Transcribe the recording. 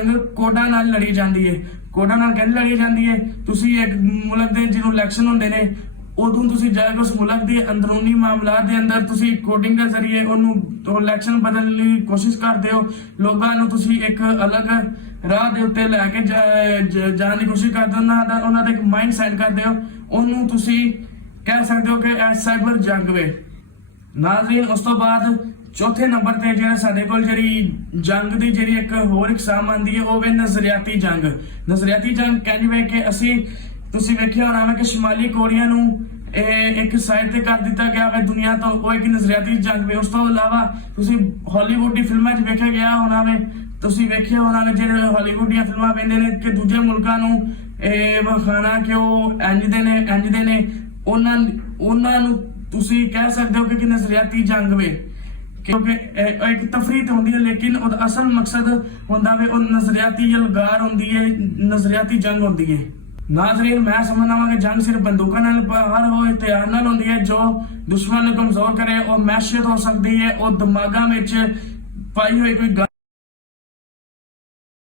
जंग कोडा नाल लड़ी जाती है। कोडा नाल कहते लड़ी जाती है, तुसी एक मुल्क दे जो इलैक्शन होंदे ने उदों तुसी जाके उस मुल्क के अंदरूनी मामलात के अंदर तुसी कोडिंग के जरिए उन्होंने इलैक्शन बदलने की कोशिश करते हो, लोगों को तुसी एक अलग राह के उत्ते लैके जाने की कोशिश करते हो, उन्होंने एक माइंड सैट करते हो, उन्होंने तुसी कह सकते हो कि साइबर जंग वे। नाज़रीन उस तो बाद चौथे नंबर ते जिहड़ा साडे कोल जिहड़ी जंग दी जिहड़ी एक होर इकसाम आंदी है वो वे नज़रियाती जंग। नज़रियाती जंग कहने वे कि असी तुसी वेखिया होना है कि शिमाली कोरिया नूं एक साइड ते कर दिता गया है दुनिया तो, वो एक नज़रियाती जंग वे। उस तो इलावा तुसी हॉलीवुड दी फिल्मां च वेखिया गया होना वे, तुसी वेखिया होना कि जिहड़े हॉलीवुड दी फिल्मां वेंदे ने कि दूजे मुल्कां नूं विखाना कि वो इंज दे ने उन्हां नूं तुसी कह सकते हो कि नज़रियाती जंग वे, क्योंकि एक तफरीह तो होंदी है लेकिन असल मकसद होंदा वे और नज़रियाती यलगार होंदी है, नज़रियाती जंग होंदी है। नाज़रीन मैं समझना वा कि जंग सिर्फ बंदूकों नाल हर हो हथियार नाल होंदी है जो दुश्मन को कमजोर करे और मैशियत हो सकती है और दिमागा में पाई हुई कोई